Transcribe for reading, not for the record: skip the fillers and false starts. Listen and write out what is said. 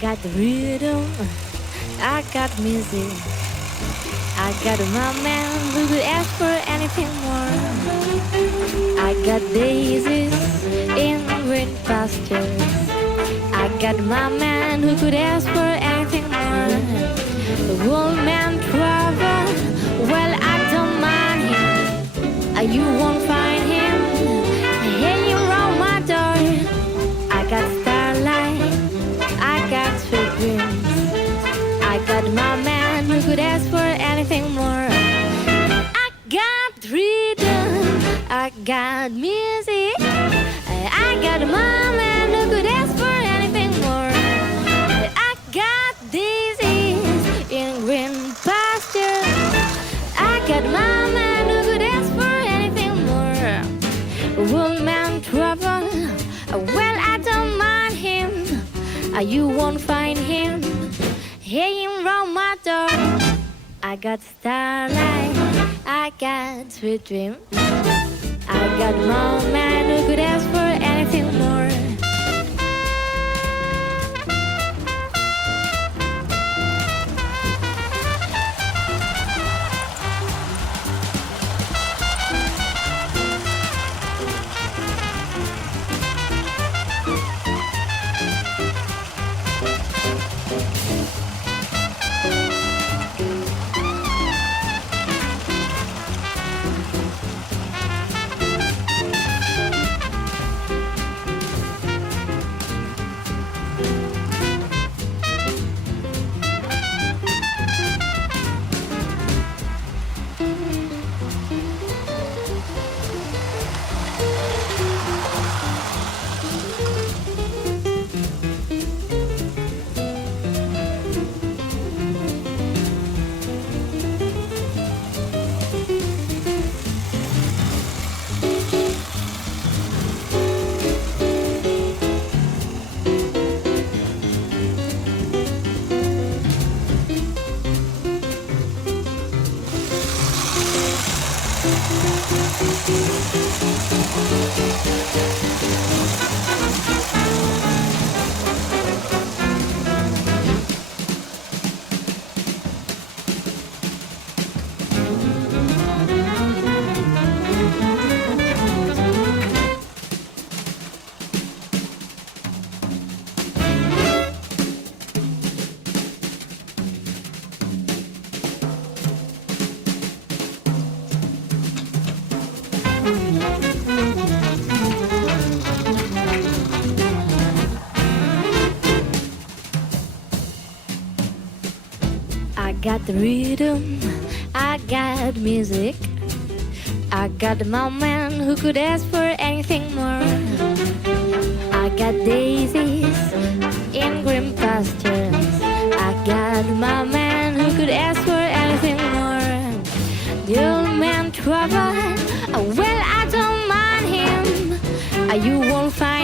got the rhythm, I got music. I got my man who could ask for anything more. I got daisies in green pastures. I got my man who could ask for anything more. The old man travel, well I don't mind him. You won't find him hanging around my door. I got starlight, I got sweet dreams. I got my man who could ask for anything more. I got rhythm, I got music. I got my man who could ask for anything more. I got disease in green pasture. I got my man who could ask for anything more. Will man trouble? Well, I don't mind him. You won't find him hanging round my door. I got starlight, I got sweet dreams. I got my man who could ask for anything more. I got the rhythm, I got music. I got my man who could ask for anything more. I got daisies in green pastures. I got my man who could ask for anything more. The old man trouble, well I don't mind him. You won't find